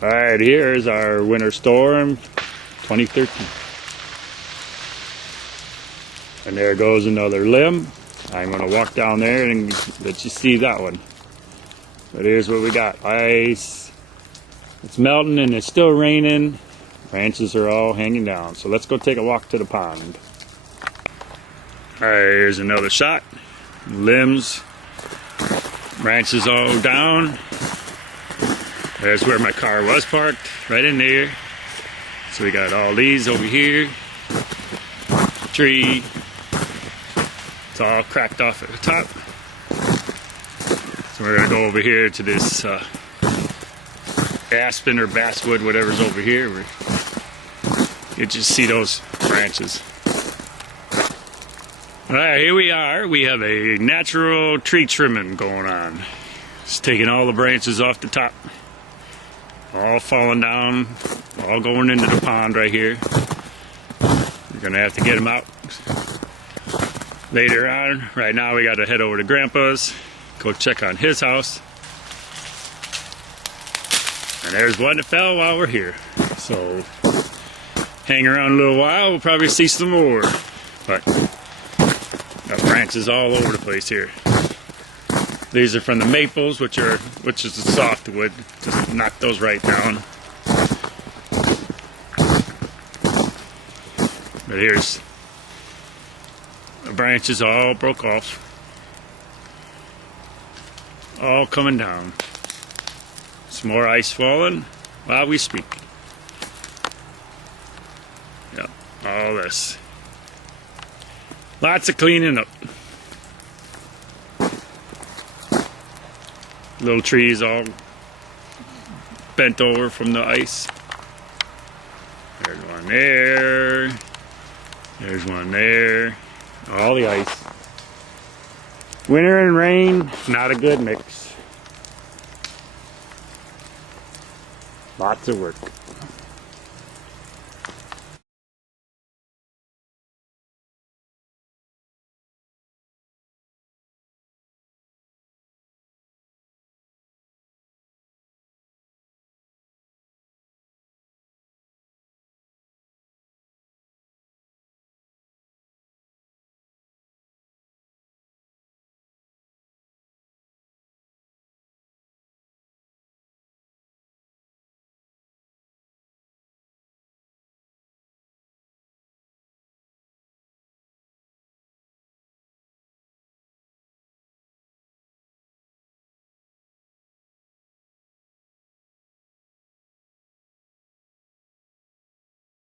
Alright, here's our winter storm 2013. And there goes another limb. I'm going to walk down there and let you see that one. But here's what we got. Ice. It's melting and it's still raining. Branches are all hanging down. So let's go take a walk to the pond. Alright, here's another shot. Limbs. Branches all down. There's where my car was parked, right in there. So we got all these over here. Tree. It's all cracked off at the top. So we're gonna go over here to this aspen or basswood, whatever's over here. You just see those branches. Alright, here we are. We have a natural tree trimming going on. Just taking all the branches off the top. All falling down, all going into the pond right here. We're gonna have to get them out later on. Right now we gotta head over to Grandpa's, go check on his house. And there's one that fell while we're here. So hang around a little while, we'll probably see some more. But got branches all over the place here. These are from the maples, which is the softwood. Just knock those right down. But here's the branches all broke off. All coming down. Some more ice falling while we speak. Yep, all this. Lots of cleaning up. Little trees all bent over from the ice. There's one there. There's one there. All the ice. Winter and rain, not a good mix. Lots of work.